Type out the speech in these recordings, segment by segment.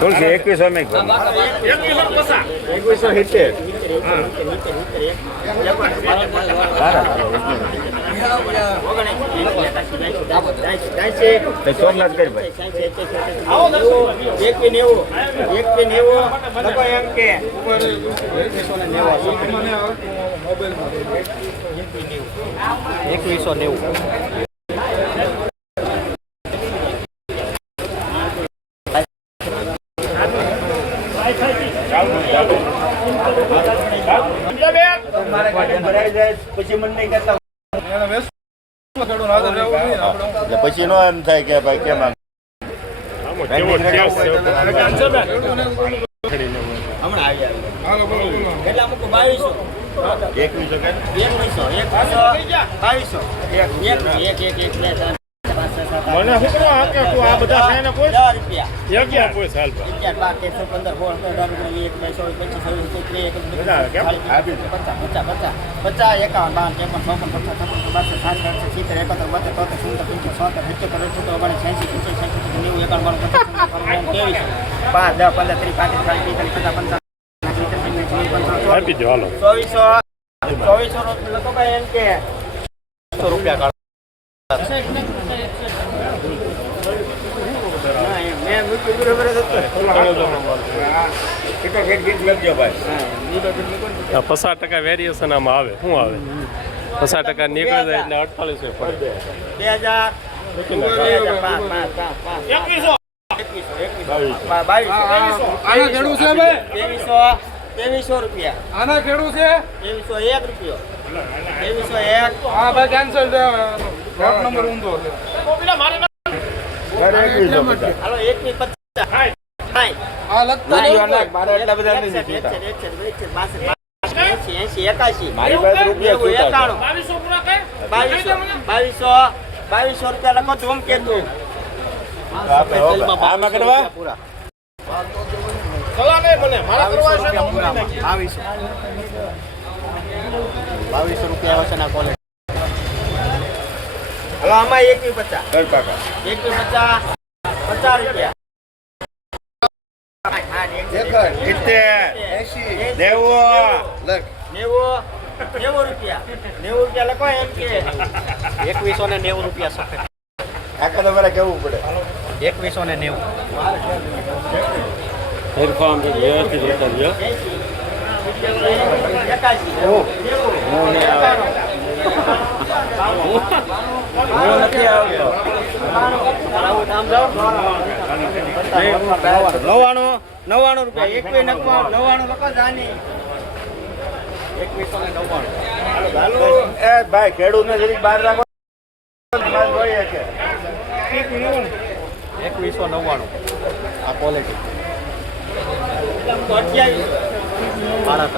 तुलसी 2100 में 2170 સોમનાથ કરી ભાઈ એક નેવું લોકો એમ કે 2190 પછી મને નહીં કરતા પછી નો એમ થાય કે ભાઈ કેમ કેટલા મૂકો 2200 મને શું કરો આ કે તું આ બધા છે ને કોઈ 10 રૂપિયા 11 કોઈ સાલ પર 11 12 13 15 રૂપિયા પચાસ ટકા વેરિએશન આમાં આવે શું આવે 50% નીકળી જાય એટલે 2300 રૂપિયા આના ખેડૂ છે 2301 રૂપિયો 2301 હા ભાઈ કેન્સલ છે લોટ નંબર ઊંધો છે હાલો 150 હાય આ લખતા મારે એટલા બધા નથી જીતા 81 મારી પાસે રૂપિયા 2200 પૂરા કર 2200 રૂપિયા લખો તું કે તું આમાં કરવા પૂરા ચલા નહીં બને મારા કરવા છે તો 2200 રૂપિયા આવશે ના કોલેજ હવે આમાં 150 50 રૂપિયા 90 રૂપિયા લખો એમ કે 2190 રૂપિયા સફેદ આખા તમારે કેવું પડે 2190 હેરફામ વ્યવસ્થિત ઉતરજો નવ્વાણું રૂપિયા 99 લખો જાની 2199 એ ભાઈ ખેડૂત ને જરીક બહાર રાખો 2199 આ ક્વોલિટી મારા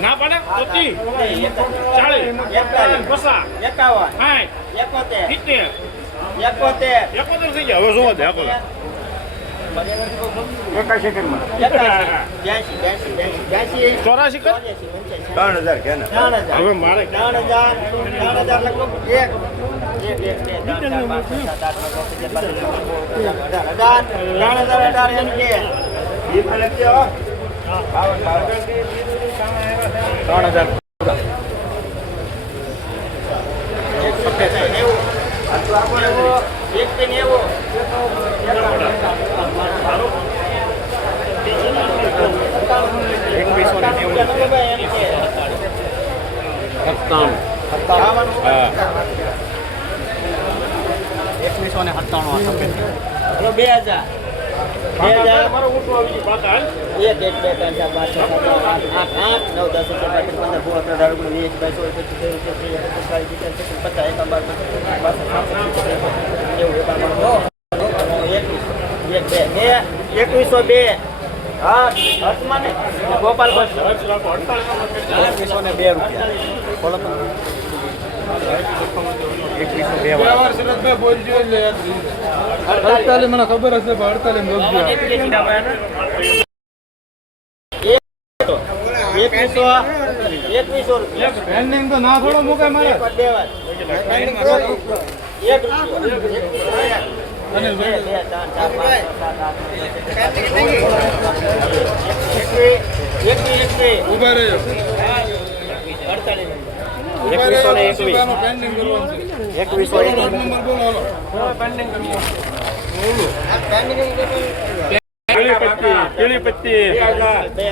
ના પડે 71 થઈ ગયા હવે શું દેખો 81 સેકન્ડમાં 84 કર 3000 કે ને હવે મારે 3000 લગભગ 2102 હા હર્ષમાને ગોપાલ બસ 2102 રૂપિયા બોલો 2102 બોલજો લે 48 મને ખબર હશે 48 લખજો 2100 રૂપિયા. પેન્ડિંગ તો ના થોડો મૂકે મારે એક વાર, બે વાર. પેન્ડિંગ કરો. એક રૂપિયો. અને બે, ત્રણ, ચાર, પાંચ, છ, સાત, આઠ, એકવીસ. ઉભા રહેજો 48. ઉભા રહેજો 2121. રૂપિયાનું પેન્ડિંગ કરવાનું છે 2121. નંબર બોલો હાલો પેન્ડિંગ પીળી પત્તી પીળી પત્તી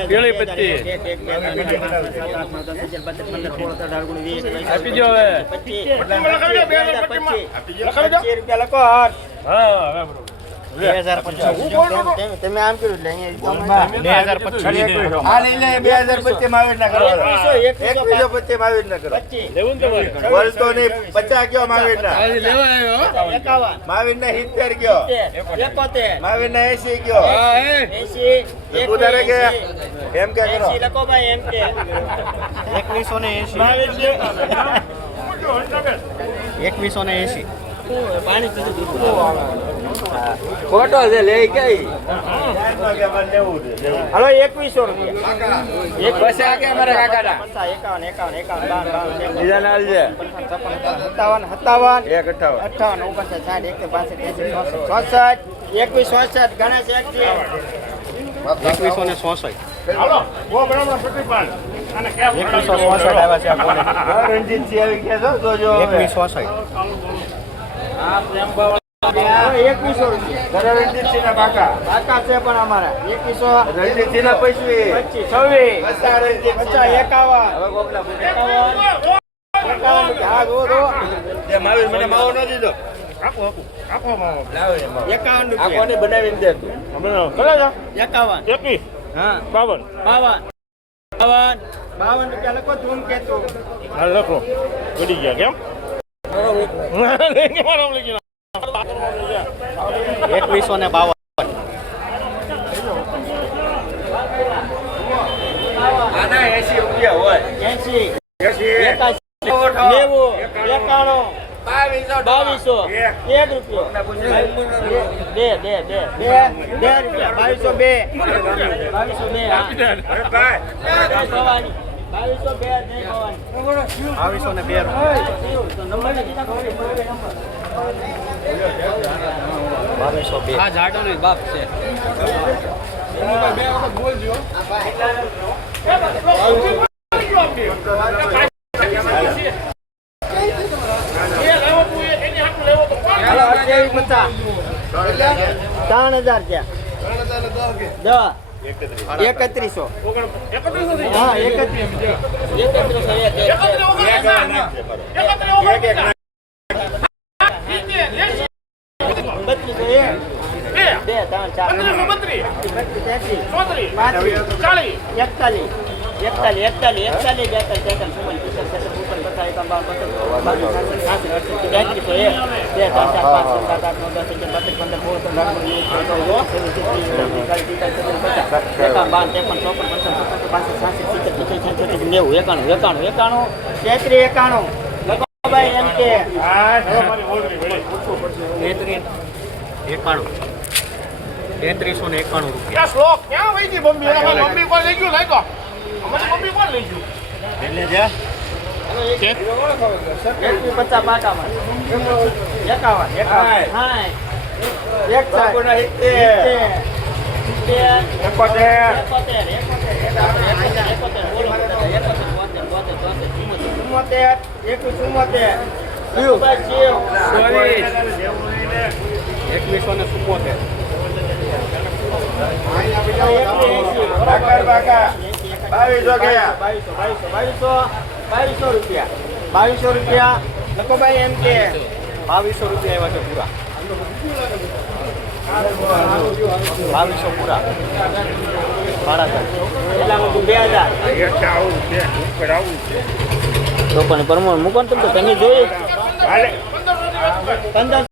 પીળી પત્તી આપી દો હવે. રૂપિયા લખો હર્ષ. હા હવે બરોબર. 2025. તમે આમ કર્યું એટલે અહીંયા 2025. આ લઈ લે 2025 માં આવી ના કરો 2125 માં આવી ના કરો લેવું ને તમારે બોલતો નહીં 50 કયો માવીર ના લેવા આવ્યો 51. માવીર ના 70 કયો 71. માવીર ના 80 કયો હા એ 80. ઉધારે કે એમ કે કરો 80 લખો ભાઈ એમ કે 2180. પાણી ખોટો છે લે કઈ હાલો 2100 રૂપિયા. પછી આ કે અમારા કાકાના 51, 51, 52, બીજા નાલ છે 57, 57, 158 58, 59, 60, 61, 65, 21, 67. ગણેશ એક છે 2166. હાલો બહુ બરાબર પ્રતિપાલ અને કેમ 2166 આવ્યા છે આ કોને. રણજીત સિંહ આવી ગયા છો તો જો 2166. હવે 2100 રૂપિયા. ઘરે રણજીત સિંહ ના કાકા કાકા છે પણ અમારા 2100, રણજીત સિંહ ના પૈસવી 25, 26, રણજીત 50, 51, હવે ગોપલા 51. હા જો જો તે માવીર મને માવો ન દીધો આપો આપો માવો. લાવ એ માવો 51 આ રૂપિયા. કોને બનાવીને દે તું કેટલા છે 51, 21 હા 52 52 રૂપિયા લખો તું કે તું. હાલ લખો ગડી ગયા કેમ 2152. આના 80 રૂપિયા હોય 80, 80 90, 91, 2200 1 રૂપિયો. બે રૂપિયા 2202. 2202, હા. અરે ભાઈ જય ભવાની. 2202, જય ભવાની. 2202 રૂપિયા. આ જાડો ને બાપ છે બે વખત બોલજો હાલો 2850. 3000 થયા. 10, 3100. હા 3100. 3391 રૂપિયા. ક્યાં શ્લોક ક્યાં વહી ગઈ મમ્મી અમારી મમ્મી કોણ લઈ ગયું લાગ્યો અમારી મમ્મી કોણ લઈ ગયું એટલે જા 50 પાટામાં 51, 2200 રૂપિયા. 2200 રૂપિયા લખો ભાઈ એમ કે 2200 રૂપિયા આવ્યા છે પૂરા. 2200 પૂરા. 2000. તો પણ પરમોણ મૂકો ને તમે જોઈ 1500